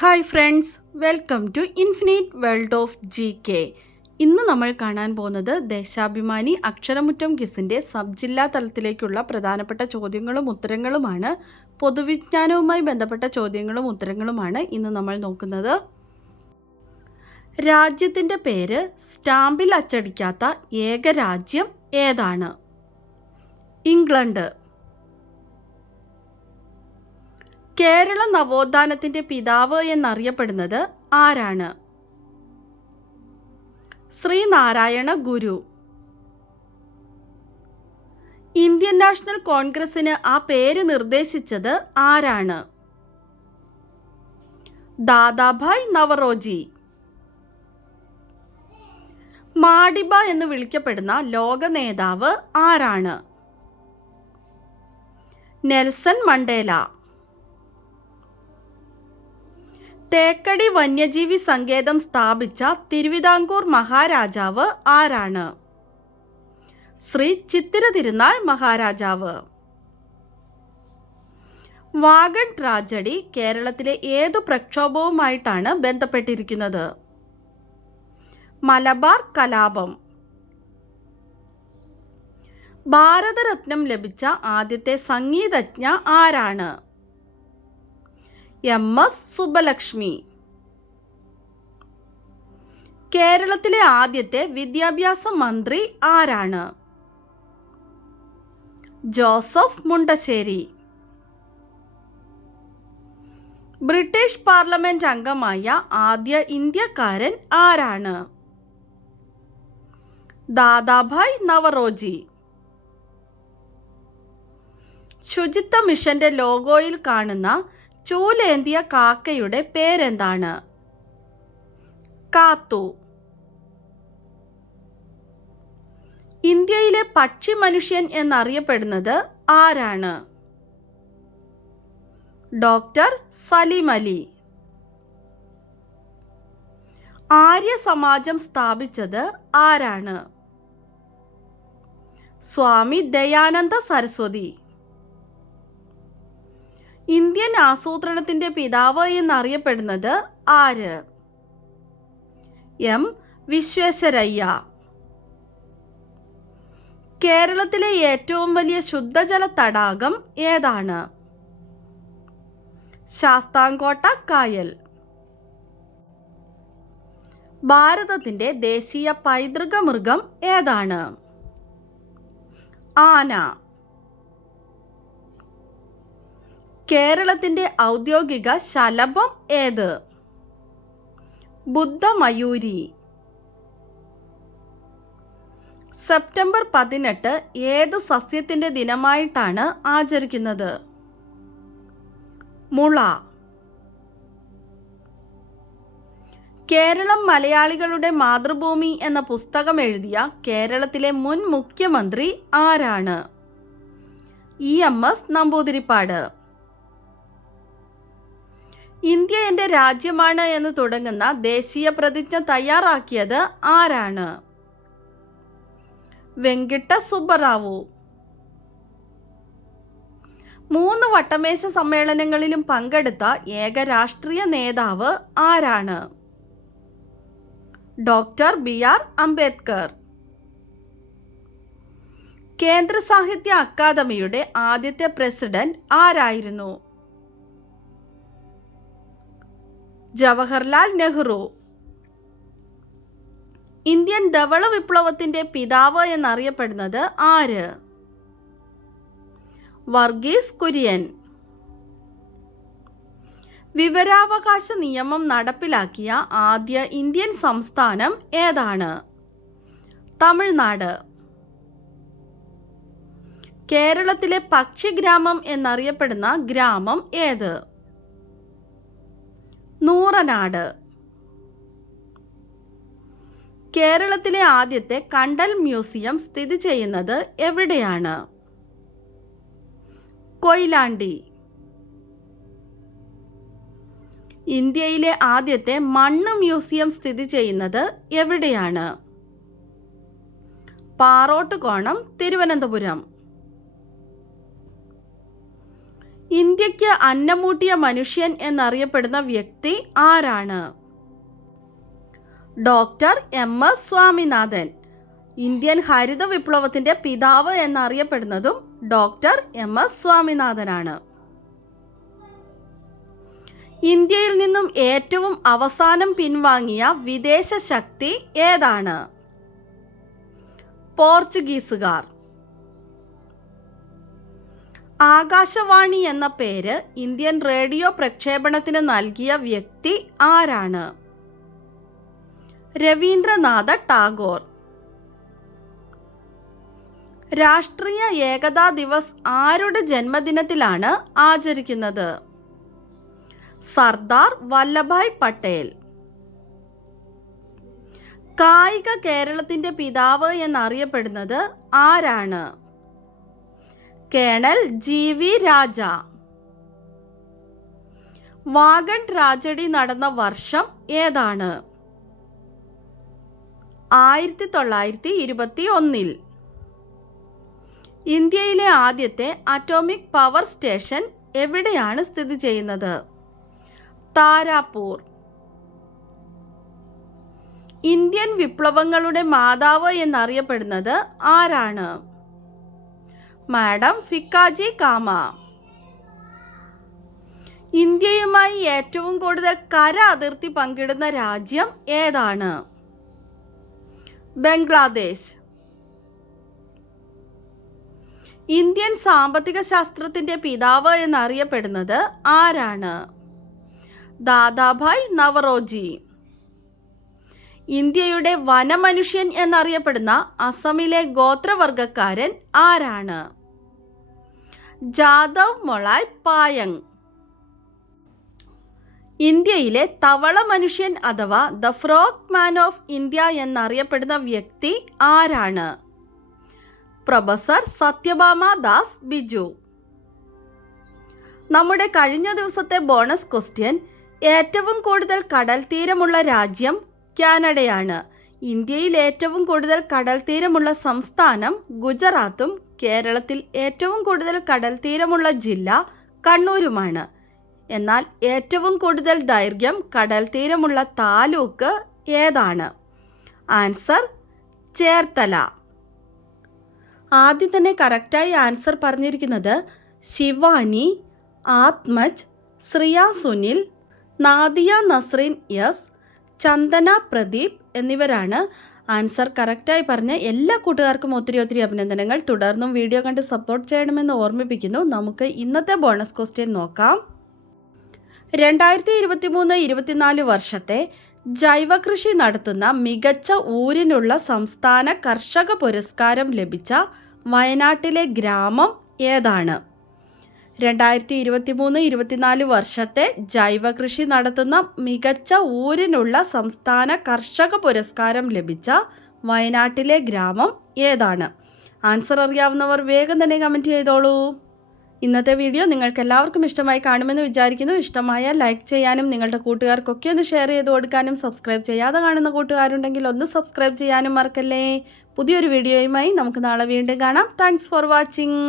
Hi friends, welcome to Infinite World of GK. ഇന്ന് നമ്മൾ കാണാൻ പോകുന്നത് ദേശാഭിമാനി അക്ഷരമുറ്റം ക്വിസിൻ്റെ സബ് ജില്ലാ തലത്തിലേക്കുള്ള പ്രധാനപ്പെട്ട ചോദ്യങ്ങളും ഉത്തരങ്ങളുമാണ്. പൊതുവിജ്ഞാനവുമായി ബന്ധപ്പെട്ട ചോദ്യങ്ങളും ഉത്തരങ്ങളുമാണ് ഇന്ന് നമ്മൾ നോക്കുന്നത്. രാജ്യത്തിൻ്റെ പേര് സ്റ്റാമ്പിൽ അച്ചടിക്കാത്ത ഏക രാജ്യം ഏതാണ്? ഇംഗ്ലണ്ട്. കേരള നവോത്ഥാനത്തിൻ്റെ പിതാവ് എന്നറിയപ്പെടുന്നത് ആരാണ്? ശ്രീനാരായണ ഗുരു. ഇന്ത്യൻ നാഷണൽ കോൺഗ്രസിന് ആ പേര് നിർദ്ദേശിച്ചത് ആരാണ്? ദാദാഭായ് നവറോജി. മാഡിബ എന്ന് വിളിക്കപ്പെടുന്ന ലോക നേതാവ് ആരാണ്? Nelson Mandela. തേക്കടി വന്യജീവി സങ്കേതം സ്ഥാപിച്ച തിരുവിതാംകൂർ മഹാരാജാവ് ആരാണ്? ശ്രീ ചിത്തിര തിരുനാൾ മഹാരാജാവ്. വാഗൺ ട്രാജഡി കേരളത്തിലെ ഏതു പ്രക്ഷോഭവുമായിട്ടാണ് ബന്ധപ്പെട്ടിരിക്കുന്നത്? മലബാർ കലാപം. ഭാരതരത്നം ലഭിച്ച ആദ്യത്തെ സംഗീതജ്ഞ ആരാണ്? MS സുബ്ബലക്ഷ്മി. കേരളത്തിലെ ആദ്യത്തെ വിദ്യാഭ്യാസ മന്ത്രി ആരാണ്? ജോസഫ് മുണ്ടശ്ശേരി. ബ്രിട്ടീഷ് പാർലമെന്റ് അംഗമായ ആദ്യ ഇന്ത്യക്കാരൻ ആരാണ്? ദാദാഭായ് നവറോജി. ശുചിത്വ മിഷന്റെ ലോഗോയിൽ കാണുന്ന ചൂലേന്തിയ കാക്കയുടെ പേരെന്താണ്? കാത്തു. ഇന്ത്യയിലെ പക്ഷി മനുഷ്യൻ എന്നറിയപ്പെടുന്നത് ആരാണ്? ഡോക്ടർ സലീം അലി. ആര്യ സമാജം സ്ഥാപിച്ചത് ആരാണ്? സ്വാമി ദയാനന്ദ സരസ്വതി. ഇന്ത്യൻ ആസൂത്രണത്തിൻ്റെ പിതാവ് എന്നറിയപ്പെടുന്നത് ആര്? M വിശ്വേശ്വരയ്യ. കേരളത്തിലെ ഏറ്റവും വലിയ ശുദ്ധജല തടാകം ഏതാണ്? ശാസ്താംകോട്ട കായൽ. ഭാരതത്തിൻ്റെ ദേശീയ പൈതൃക മൃഗം ഏതാണ്? ആന. കേരളത്തിൻ്റെ ഔദ്യോഗിക ശലഭം ഏത്? ബുദ്ധമയൂരി. സെപ്റ്റംബർ 18 ഏത് സസ്യത്തിൻ്റെ ദിനമായിട്ടാണ് ആചരിക്കുന്നത്? മുള. കേരളം മലയാളികളുടെ മാതൃഭൂമി എന്ന പുസ്തകം എഴുതിയ കേരളത്തിലെ മുൻ മുഖ്യമന്ത്രി ആരാണ്? EMS നമ്പൂതിരിപ്പാട്. ഇന്ത്യ എൻ്റെ രാജ്യമാണ് എന്ന് തുടങ്ങുന്ന ദേശീയ പ്രതിജ്ഞ തയ്യാറാക്കിയത് ആരാണ്? വെങ്കിട്ട സുബ്ബറാവു. 3 വട്ടമേശ സമ്മേളനങ്ങളിലും പങ്കെടുത്ത ഏക രാഷ്ട്രീയ നേതാവ് ആരാണ്? Doctor BR Ambedkar. കേന്ദ്ര സാഹിത്യ അക്കാദമിയുടെ ആദ്യത്തെ പ്രസിഡന്റ് ആരായിരുന്നു? ജവഹർലാൽ നെഹ്റു. ഇന്ത്യൻ ധവള വിപ്ലവത്തിൻ്റെ പിതാവ് എന്നറിയപ്പെടുന്നത് ആര്? വർഗീസ് കുര്യൻ. വിവരാവകാശ നിയമം നടപ്പിലാക്കിയ ആദ്യ ഇന്ത്യൻ സംസ്ഥാനം ഏതാണ്? തമിഴ്നാട്. കേരളത്തിലെ പക്ഷിഗ്രാമം എന്നറിയപ്പെടുന്ന ഗ്രാമം ഏത്? നൂറനാട്. കേരളത്തിലെ ആദ്യത്തെ കണ്ടൽ മ്യൂസിയം സ്ഥിതി ചെയ്യുന്നത് എവിടെയാണ്? കൊയിലാണ്ടി. ഇന്ത്യയിലെ ആദ്യത്തെ മണ്ണ് മ്യൂസിയം സ്ഥിതി ചെയ്യുന്നത് എവിടെയാണ്? പാറോട്ടുകോണം, തിരുവനന്തപുരം. ഇന്ത്യക്ക് അന്നമൂട്ടിയ മനുഷ്യൻ എന്നറിയപ്പെടുന്ന വ്യക്തി ആരാണ്? ഡോക്ടർ എം.എസ്. സ്വാമിനാഥൻ. ഇന്ത്യൻ ഹരിത വിപ്ലവത്തിൻ്റെ പിതാവ് എന്നറിയപ്പെടുന്നതും ഡോക്ടർ എം.എസ്. സ്വാമിനാഥനാണ്. ഇന്ത്യയിൽ നിന്നും ഏറ്റവും അവസാനം പിൻവാങ്ങിയ വിദേശ ശക്തി ഏതാണ്? പോർച്ചുഗീസുകാർ. ആകാശവാണി എന്ന പേര് ഇന്ത്യൻ റേഡിയോ പ്രക്ഷേപണത്തിന് നൽകിയ വ്യക്തി ആരാണ്? രവീന്ദ്രനാഥ ടാഗോർ. രാഷ്ട്രീയ ഏകതാ ദിവസ് ആരുടെ ജന്മദിനത്തിലാണ് ആചരിക്കുന്നത്? സർദാർ വല്ലഭായ് പട്ടേൽ. കായിക കേരളത്തിൻ്റെ പിതാവ് എന്നറിയപ്പെടുന്നത് ആരാണ്? കേണൽ ജി.വി. രാജ. വാഗൺ ട്രാജഡി നടന്ന വർഷം ഏതാണ്? 1921. ഇന്ത്യയിലെ ആദ്യത്തെ അറ്റോമിക് പവർ സ്റ്റേഷൻ എവിടെയാണ് സ്ഥിതി ചെയ്യുന്നത്? താരാപൂർ. ഇന്ത്യൻ വിപ്ലവങ്ങളുടെ മാതാവ് എന്നറിയപ്പെടുന്നത് ആരാണ്? മാഡം ഫിക്കാജി കാമ. ഇന്ത്യയുമായി ഏറ്റവും കൂടുതൽ കര അതിർത്തി പങ്കിടുന്ന രാജ്യം ഏതാണ്? ബംഗ്ലാദേശ്. ഇന്ത്യൻ സാമ്പത്തിക ശാസ്ത്രത്തിൻ്റെ പിതാവ് എന്നറിയപ്പെടുന്നത് ആരാണ്? ദാദാഭായ് നവറോജി. ഇന്ത്യയുടെ വനമനുഷ്യൻ എന്നറിയപ്പെടുന്ന അസമിലെ ഗോത്രവർഗക്കാരൻ ആരാണ്? ജാദവ് മൊളായ് പായങ്. ഇന്ത്യയിലെ തവള മനുഷ്യൻ അഥവാ the frog man of India എന്നറിയപ്പെടുന്ന വ്യക്തി ആരാണ്? പ്രൊഫസർ സത്യഭാമ ദാസ് ബിജു. നമ്മുടെ കഴിഞ്ഞ ദിവസത്തെ ബോണസ് ക്വസ്റ്റ്യൻ, ഏറ്റവും കൂടുതൽ കടൽ തീരമുള്ള രാജ്യം കാനഡയാണ്. ഇന്ത്യയിൽ ഏറ്റവും കൂടുതൽ കടൽ തീരമുള്ള സംസ്ഥാനം ഗുജറാത്തും കേരളത്തിൽ ഏറ്റവും കൂടുതൽ കടൽ തീരമുള്ള ജില്ല കണ്ണൂരുമാണ്. എന്നാൽ ഏറ്റവും കൂടുതൽ ദൈർഘ്യം കടൽ തീരമുള്ള താലൂക്ക് ഏതാണ്? ആൻസർ ചേർത്തല. ആദ്യം തന്നെ കറക്റ്റായി ആൻസർ പറഞ്ഞിരിക്കുന്നത് ശിവാനി, ആത്മജ്, ശ്രിയ സുനിൽ, നാദിയ നസ്രീൻ എസ്, ചന്ദന പ്രദീപ് എന്നിവരാണ് ആൻസർ കറക്റ്റായി പറഞ്ഞ. എല്ലാ കൂട്ടുകാർക്കും ഒത്തിരി അഭിനന്ദനങ്ങൾ. തുടർന്നും വീഡിയോ കണ്ട് സപ്പോർട്ട് ചെയ്യണമെന്ന് ഓർമ്മിപ്പിക്കുന്നു. നമുക്ക് ഇന്നത്തെ ബോണസ് ക്വസ്റ്റ്യൻ നോക്കാം. 2023-24 വർഷത്തെ ജൈവകൃഷി നടത്തുന്ന മികച്ച ഊരിനുള്ള സംസ്ഥാന കർഷക പുരസ്കാരം ലഭിച്ച വയനാട്ടിലെ ഗ്രാമം ഏതാണ്? 2023-24 വർഷത്തെ ജൈവകൃഷി നടത്തുന്ന മികച്ച ഊരിനുള്ള സംസ്ഥാന കർഷക പുരസ്കാരം ലഭിച്ച വയനാട്ടിലെ ഗ്രാമം ഏതാണ്? ആൻസർ അറിയാവുന്നവർ വേഗം തന്നെ കമൻറ്റ് ചെയ്തോളൂ. ഇന്നത്തെ വീഡിയോ നിങ്ങൾക്ക് എല്ലാവർക്കും ഇഷ്ടമായി കാണുമെന്ന് വിചാരിക്കുന്നു. ഇഷ്ടമായാൽ ലൈക്ക് ചെയ്യാനും നിങ്ങളുടെ കൂട്ടുകാർക്കൊക്കെ ഒന്ന് ഷെയർ ചെയ്ത് കൊടുക്കാനും സബ്സ്ക്രൈബ് ചെയ്യാതെ കാണുന്ന കൂട്ടുകാരുണ്ടെങ്കിൽ ഒന്ന് സബ്സ്ക്രൈബ് ചെയ്യാനും മറക്കല്ലേ. പുതിയൊരു വീഡിയോയുമായി നമുക്ക് നാളെ വീണ്ടും കാണാം. Thanks for watching.